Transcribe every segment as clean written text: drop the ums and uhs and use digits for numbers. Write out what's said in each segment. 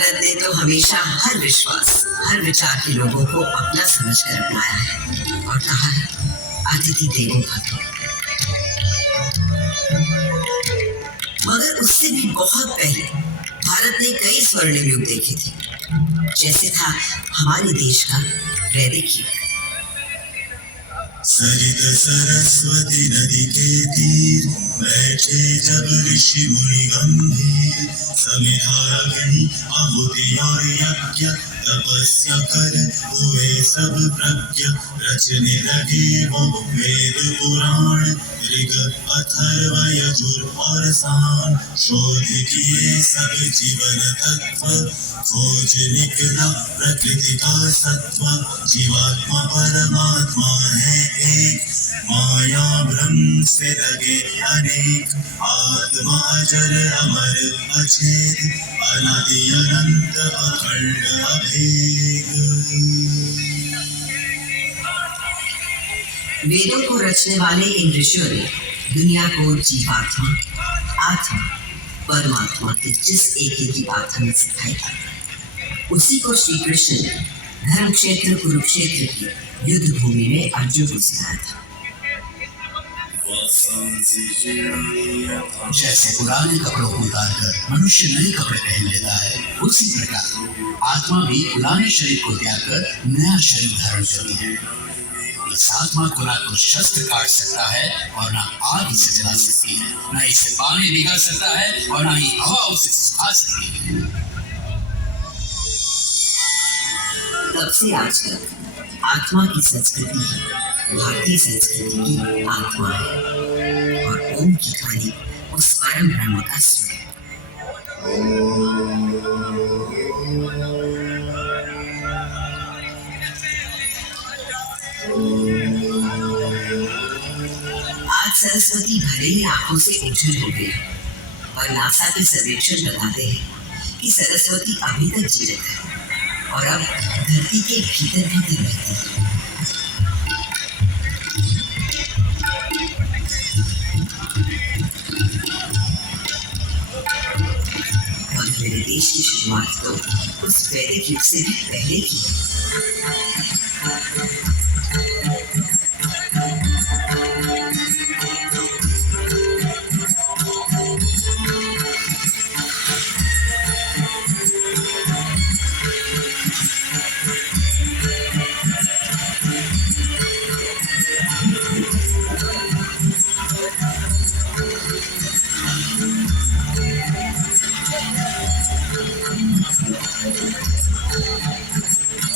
भारत ने तो हमेशा हर विश्वास, हर विचार के लोगों को अपना समझकर अपनाया है और कहा है अतिथि देवो भव। मगर उससे भी बहुत पहले भारत ने कई स्वर्णिम युग देखे थे, जैसे था हमारे देश का वैदिक युग। सरित सरस्वती नदी के तीर बैठे जब ऋषि मुनि गंभीर, समिधारा गई आहुति और यज्ञ, तपस्या कर हुए सब प्रज्ञ, रचने लगे वो वेद पुराण, ऋग अथर्व यजुर और साम, शोध किए सब जीवन तत्व, खोज निकला प्रकृति का सत्व, जीवात्मा परमात्मा है एक, माया भ्रम से लगे अनेक, आत्मा अजर अमर अछेद, अनादि अनंत अखंड अभेद। वेदों को रचने वाले इन ऋषियों ने दुनिया को जीवात्मा, आत्मा, परमात्मा की जिस एक की बात हमें सिखाई थी, उसी को श्री कृष्ण ने धर्म क्षेत्र कुरुक्षेत्र की युद्ध भूमि में अर्जुन को सिखाया था। जैसे पुराने कपड़ों को उतारकर मनुष्य नए कपड़े पहन लेता है, उसी प्रकार आत्मा भी पुराने शरीर को त्याग कर नया शरीर धारण करती है। इस आत्मा को ना तो शस्त्र काट सकता है और ना आग इसे जला सकती है, ना इसे पानी भिगा सकता है और ना ही हवा उसे सुखा सकती है। तब से आज तक आत्मा की संस्कृति भारतीय संस्कृति की आत्मा है और ओम की ध्वनि उस परम ब्रह्म का स्वर। आज सरस्वती भले ही आंखों से ओझल हो गई, पर नासा के सर्वेक्षण बताते हैं कि सरस्वती अभी तक जीवित है और अब धरती के भीतर भीतर रहती है। मेरे देश की शुरुआत तो उस वैदिक युग से भी पहले की।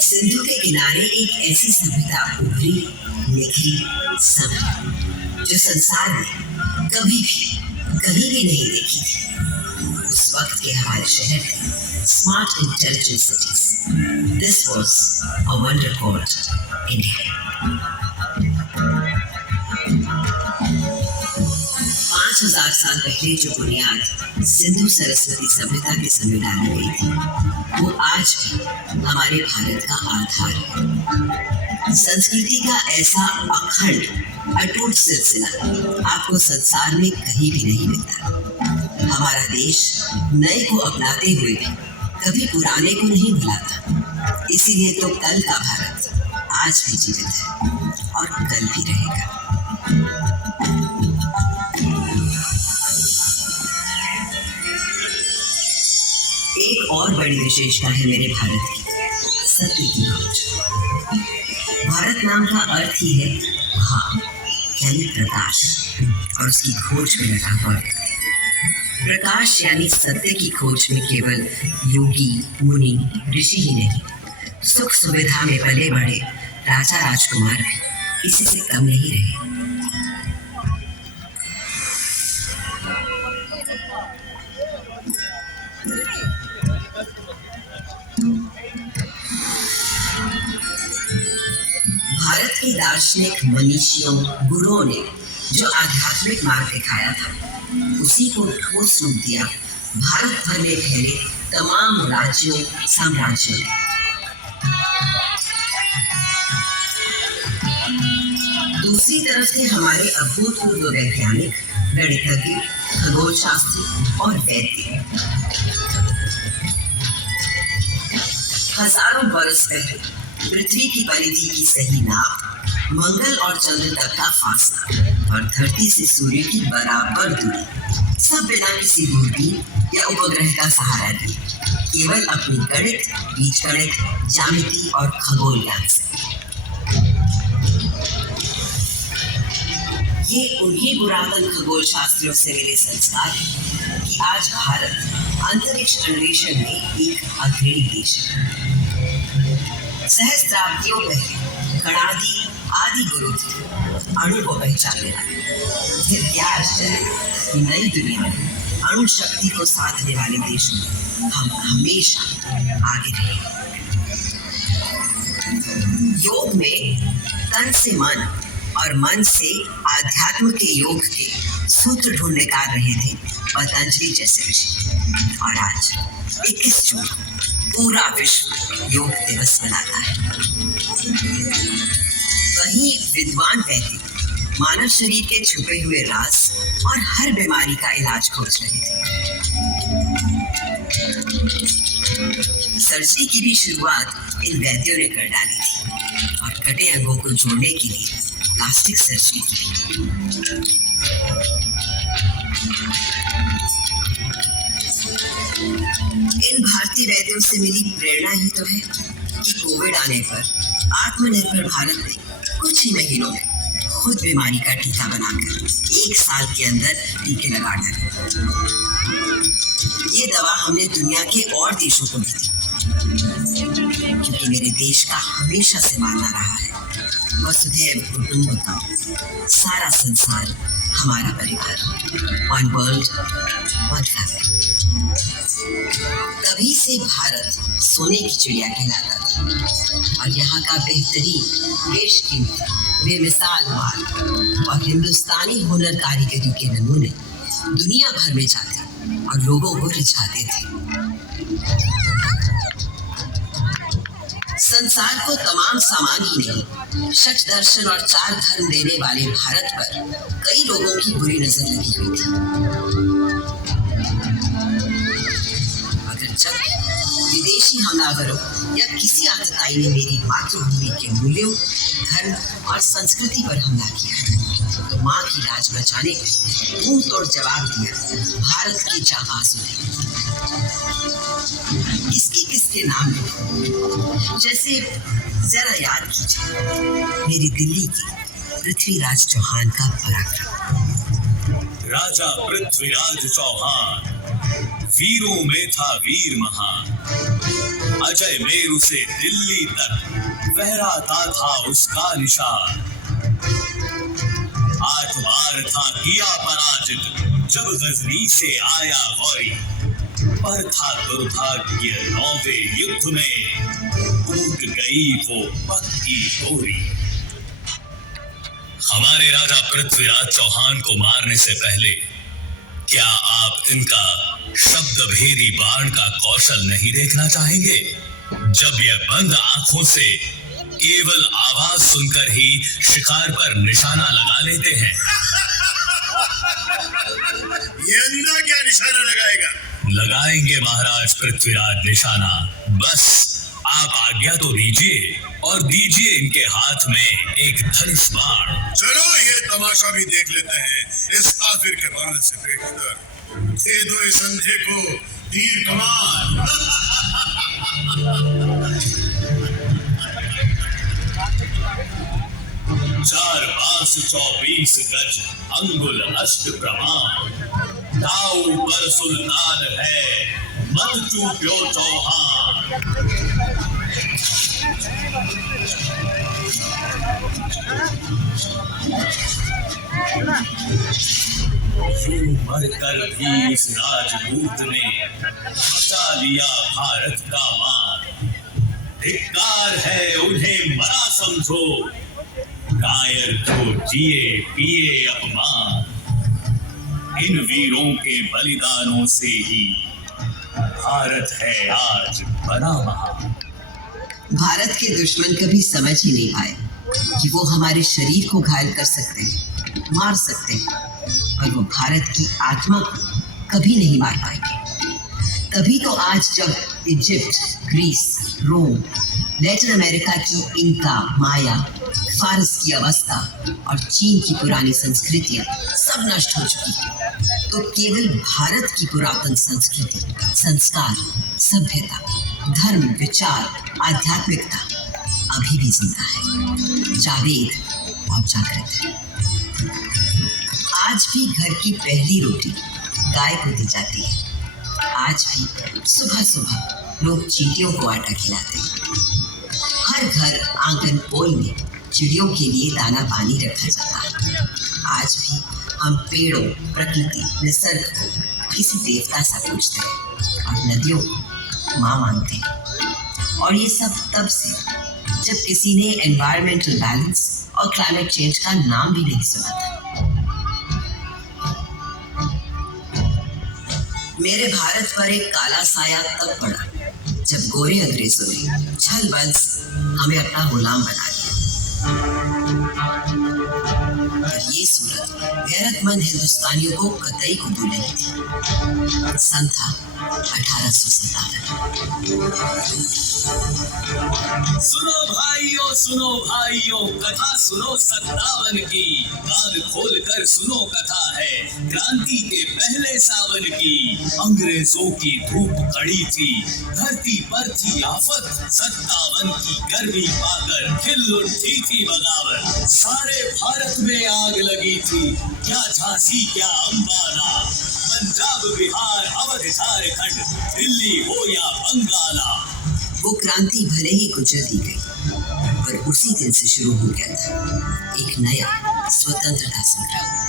सिंधु के किनारे एक ऐसी सभ्यता उभरी, निखरी, समझी जो संसार में कभी भी कहीं भी नहीं देखी थी। उस वक्त के हमारे शहर थे smart intelligent cities. This was a wonder called India. 5000 साल पहले जो बुनियाद सिंधु सरस्वती सभ्यता के समय डाली गई थी, वो आज भी हमारे भारत का आधार है। संस्कृति का ऐसा अखंड अटूट सिलसिला आपको संसार में कहीं भी नहीं मिलता। हमारा देश नए को अपनाते हुए भी कभी पुराने को नहीं भुलाता। इसीलिए तो कल का भारत आज भी जीवित है और कल भी रहेगा। एक और बड़ी विशेषता है मेरे भारत की, सत्य की खोज। भारत नाम का अर्थ ही है हाँ, यानी प्रकाश, और उसकी खोज में लगा हुआ व्यक्ति। प्रकाश यानी सत्य की खोज में केवल योगी, मुनि, ऋषि ही नहीं, सुख सुविधा में पले बड़े राजा राजकुमार भी किसी से कम नहीं रहे। भारत के दार्शनिक मनीषियों, गुरुओं ने जो आध्यात्मिक मार्ग दिखाया था, उसी को ठोस रूप दिया भारत भर में फैले तमाम राज्यों, साम्राज्यों ने। दूसरी तरफ से हमारे अभूतपूर्व वैज्ञानिक, गणितज्ञ, खगोल शास्त्री और वैद्य हजारों बरस पहले पृथ्वी की परिधि की सही नाप, मंगल और चंद्र तक का फासला और धरती से सूर्य की बराबर दूरी, सब बिना किसी दूरबीन या उपग्रह का सहारा लिए, केवल अपनी गणित, बीजगणित, ज्यामिति और खगोल ज्ञान से। ये उन्हीं पुरातन खगोल शास्त्रियों से मिले संस्कार हैं कि आज भारत अंतरिक्ष अन्वेषण में एक अग्रणी देश है। सहस्त्राब्दियों पहले गणादि आदि गुरु थे अणु को पहचानने वाले। फिर क्या आश्चर्य है कि नई दुनिया में अणु शक्ति को साधने वाले देशों में हम हमेशा आगे रहे। योग में तन से मन और मन से आध्यात्म के योग के सूत्र ढूंढने का रहे थे पतंजलि जैसे ऋषि। और आज 21 जून पूरा विश्व योग दिवस मनाता है। वहीं विद्वान वैदिक मानव शरीर के छुपे हुए राज और हर बीमारी का इलाज खोज रहे थे। सर्जरी की भी शुरुआत इन वैद्यों ने कर डाली थी और कटे अंगों को जोड़ने के लिए प्लास्टिक सर्जरी की। इन भारतीय वैद्यों से मिली प्रेरणा ही तो है कि कोविड आने पर आत्मनिर्भर भारत ने कुछ ही महीनों में खुद बीमारी का टीका बनाकर 1 साल के अंदर टीके लगा डाले। ये दवा हमने दुनिया के और देशों को दी थी, क्योंकि मेरे देश का हमेशा से मानना रहा है वसुधैव कुटुंबकम, सारा संसार हमारा परिवार, वन वर्ल्ड वन फैमिली। तभी से भारत सोने की चिड़िया कहलाता था और यहाँ का बेहतरीन बेशकीमती बेमिसाल माल और हिंदुस्तानी हुनर कारीगरी के नमूने दुनिया भर में जाते और लोगों को रिझाते थे। संसार को तमाम सामान ही नहीं, शक्ति दर्शन और 4 धर्म देने वाले भारत पर कई लोगों की बुरी नजर लगी हुई थी। मगर जब विदेशी हमलावरों या किसी आतताई ने मेरी मातृभूमि के मूल्यों, धर्म और संस्कृति पर हमला किया तो माँ की लाज बचाने मुंह तोड़ जवाब दिया भारत के जाबाजों ने। इसकी किसके नाम है? जैसे जरा याद कीजिए मेरी दिल्ली की पृथ्वीराज चौहान का पराक्रम। राजा पृथ्वीराज चौहान वीरों में था वीर महान, अजय मेरु से दिल्ली तक फहराता था उसका निशान। 8 बार था किया पराजित जब गजनी से आया गौरी, पर था दुर्भाग्य 9वें युद्ध में टूट गई वो पक्की डोरी। हमारे राजा पृथ्वीराज चौहान को मारने से पहले क्या आप इनका शब्द भेदी बाण का कौशल नहीं देखना चाहेंगे? जब यह बंद आंखों से केवल आवाज सुनकर ही शिकार पर निशाना लगा लेते हैं। ये अंधा क्या निशाना लगाएगा? लगाएंगे महाराज पृथ्वीराज निशाना, बस आप आज्ञा तो दीजिए और दीजिए इनके हाथ में एक धनुष बाण। चलो ये तमाशा भी देख लेते हैं इस काफिर के मारने से बेहतर। दे दो इस अंधे को तीर कमान। 4 बांस 24 गज अंगुल अष्ट प्रमाण, दाऊ पर सुल्तान है मत चूक्यो चौहान। यूं मरकर भी इस राजपूत ने बचा लिया भारत का मान। धिक्कार है उन्हें मरा समझो, कायर को जिए पिए अपमान। इन वीरों के बलिदानों से ही भारत है आज बना महान। भारत के दुश्मन कभी समझ ही नहीं पाए कि वो हमारे शरीर को घायल कर सकते हैं, मार सकते हैं, पर वो भारत की आत्मा को कभी नहीं मार पाएंगे। तभी तो आज जब इजिप्ट, ग्रीस, रोम, लैटिन अमेरिका की इंका, माया, फारस की अवस्था और चीन की पुरानी संस्कृतियां सब नष्ट हो चुकी है, तो केवल भारत की पुरातन संस्कृति, संस्कार, सभ्यता, धर्म, विचार, आध्यात्मिकता अभी भी जिंदा है, जावेद और जागृत है। आज भी घर की पहली रोटी गाय को दी जाती है। आज भी सुबह सुबह लोग चींटियों को आटा खिलाते हैं। हर घर, आंगन, पोल में चिड़ियों के लिए दाना पानी रखा जाता है। आज भी हम पेड़ों, प्रकृति, निसर्ग को किसी देवता सा पूजते हैं और नदियों को माँ मानते हैं। और ये सब तब से जब किसी ने एनवायरमेंटल बैलेंस और क्लाइमेट चेंज का नाम भी नहीं सुना था। मेरे भारत पर एक काला साया तब पड़ा जब गोरे अंग्रेजों ने छल बस हमें अपना गुलाम बना लिया। पर ये सूरत गैरतमंद हिंदुस्तानियों को कतई कबूल नहीं थी। सन था 1857। सुनो भाइयों, कथा सुनो 57 की। कान खोल कर सुनो, कथा है क्रांति के पहले सावन की। अंग्रेजों की धूप कड़ी थी, धरती पर थी आफत। 57 की गर्मी पाकर खिल उठी थी बगावत। सारे भारत में आग लगी थी, क्या झांसी क्या अंबाला, पंजाब, बिहार, अवध, झारखंड, दिल्ली हो या बंगाला। वो क्रांति भले ही गुजर दी गई, पर उसी दिन से शुरू हो गया था एक नया स्वतंत्रता संग्राम।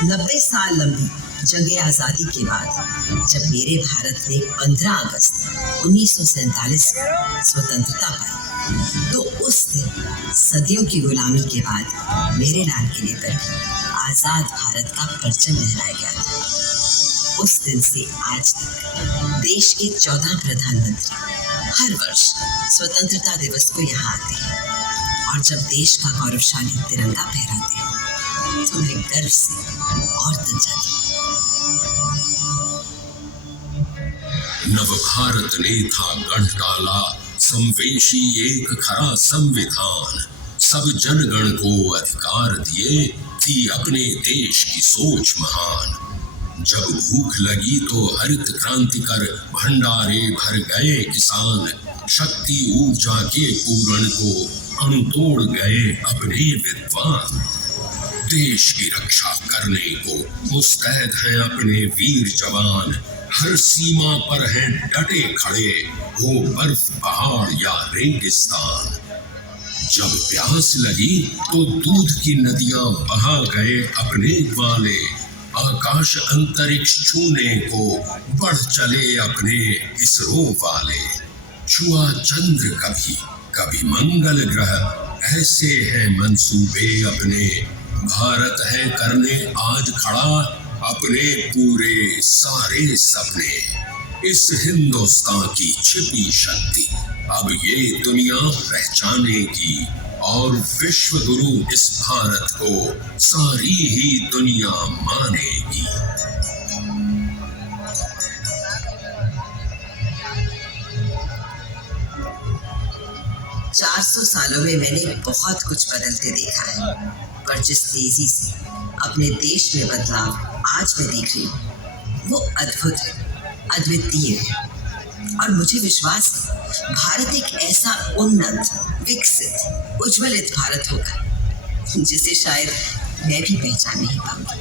नब्बे साल लंबी जंग आज़ादी के बाद जब मेरे भारत ने 15 अगस्त 1947 स्वतंत्रता पाई, तो उस दिन सदियों की गुलामी के बाद मेरे लाल किले पर आज़ाद भारत का परचम लहराया गया था। उस दिन से आज तक देश के 14 प्रधानमंत्री हर वर्ष स्वतंत्रता दिवस को यहाँ आते हैं और जब देश का गौरवशाली तिरंगा फहराते हैं तो मैं गर्व से और तन जाती हूँ। नवभारत ने था गढ़ डाला संवेशी एक खरा संविधान। सब जनगण को अधिकार दिए, थी अपने देश की सोच महान। जब भूख लगी तो हरित क्रांति कर भंडारे भर गए किसान। शक्ति ऊर्जा के पूरण को अणुतोड़ गए अपने विद्वान। देश की रक्षा करने को मुस्तैद हैं अपने वीर जवान। हर सीमा पर हैं डटे खड़े, हो बर्फ पहाड़ या रेगिस्तान। जब प्यास लगी तो दूध की नदियां बहा गए अपने ग्वाले। आकाश अंतरिक्ष छूने को बढ़ चले अपने इसरो वाले। छुआ चंद्र कभी कभी मंगल ग्रह, ऐसे हैं मंसूबे अपने। भारत है करने आज खड़ा अपने पूरे सारे सपने। इस हिंदुस्तान की छिपी शक्ति अब ये दुनिया पहचानेगी और विश्व गुरु इस भारत को सारी ही दुनिया मानेगी। 400 सालों में मैंने बहुत कुछ बदलते देखा है, पर जिस तेजी से अपने देश में बदलाव आज मैं देख रही हूँ वो अद्भुत है, अद्वितीय है। और मुझे विश्वास है भारत एक ऐसा उन्नत, विकसित, उज्ज्वलित भारत होगा जिसे शायद मैं भी पहचान नहीं पाऊंगी।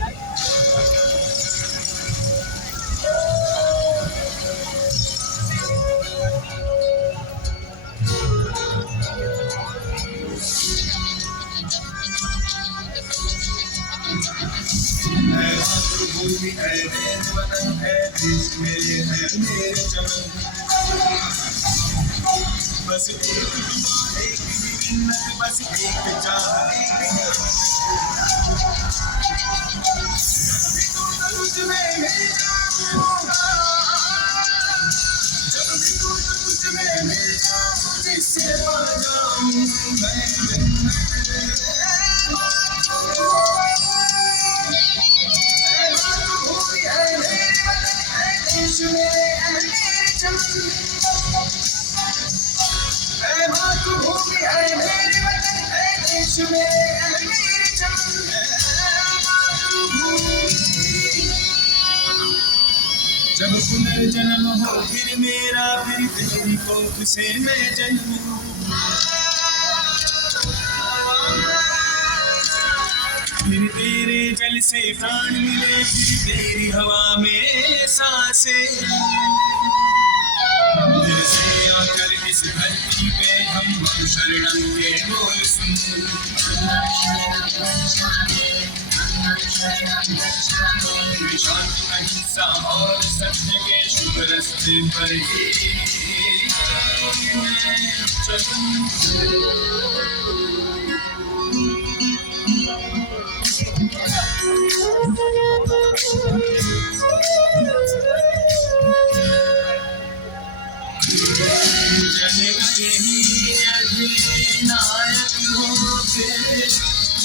मातृभूमि है देश वतन है देश मेरे है मेरे चमन बस एक दुआ एक मिन्नत बस एक चाह तुझ में मिल जाऊंगा जब भी तुझ में मिल जाऊं जिससे पा जाऊं जब पुनर्जन्म हो फिर मेरा फिर तेरी कोख से मैं जन्मूं फिर तेरे जल से प्राण मिले फिर तेरी हवा में सांसें फिर से आकर इस धरती पे हम शरणम के बोल सुन शांति अहिंसा और सत्य के शुभ रास्ते पर ही मैं चलूं नायक होके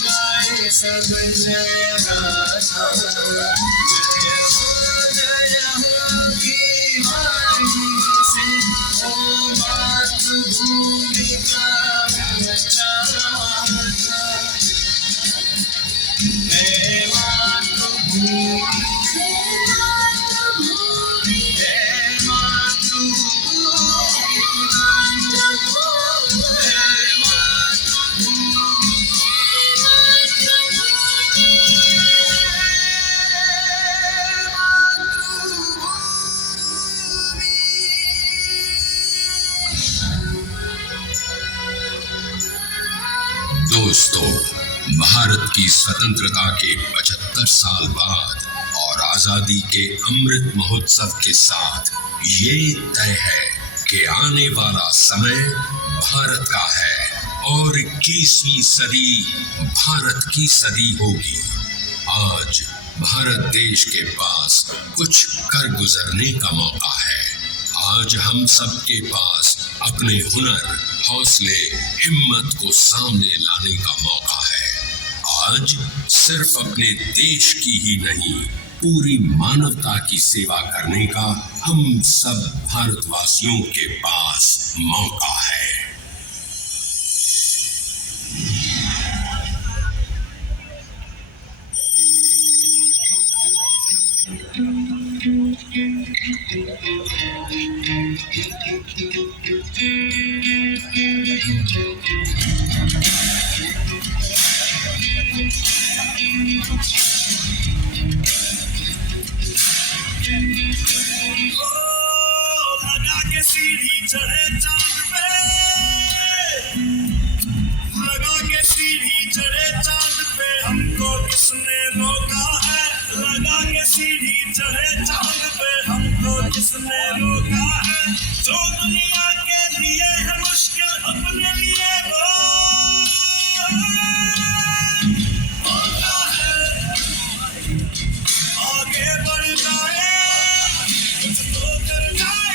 गाए सब जय गाथा जय हो की वाणी से ओ मातृभूमि का चाहता जय मातृभूमि दोस्तों, भारत की स्वतंत्रता के 75 साल बाद और आजादी के अमृत महोत्सव के साथ ये तय है कि आने वाला समय भारत का है और 21वीं सदी भारत की सदी होगी। आज भारत देश के पास कुछ कर गुजरने का मौका है। आज हम सबके पास अपने हुनर, हौसले, हिम्मत को सामने लाने का मौका है। आज सिर्फ अपने देश की ही नहीं, पूरी मानवता की सेवा करने का हम सब भारतवासियों के पास मौका है। लगा के सीढ़ी चढ़े चांद पे लगा के सीढ़ी चढ़े चांद पे हमको किसने रोका है लगा के सीढ़ी चढ़े चांद पे हमको किसने रोका है जो दुनिया के लिए है मुश्किल अपने लिए वो होता है आगे बढ़ जाए कुछ तो कर जाए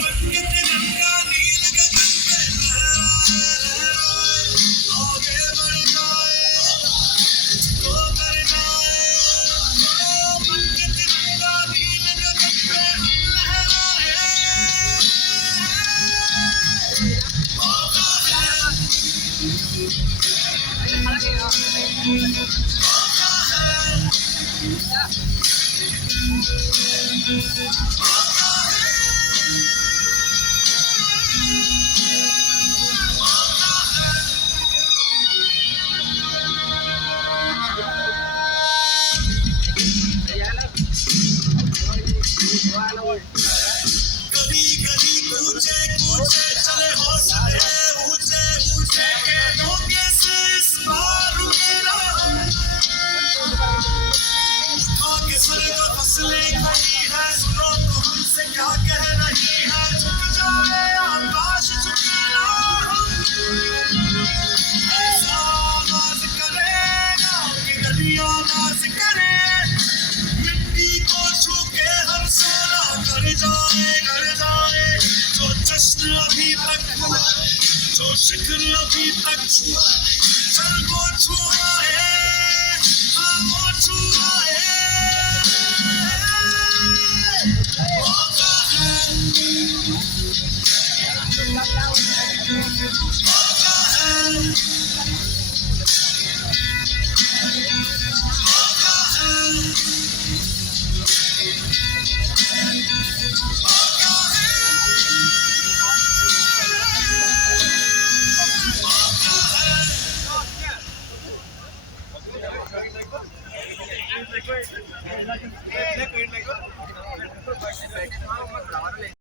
मक्के तिरंगा नील गगन पे लहराए आगे बढ़ जाए कुछ तो कर जाए मक्के तिरंगा नील गगन पे लहराए होता है जो शिखर अभी तक छुआ चल वो छुआ है हाँ वो छुआ है मौका है मौका है मौका है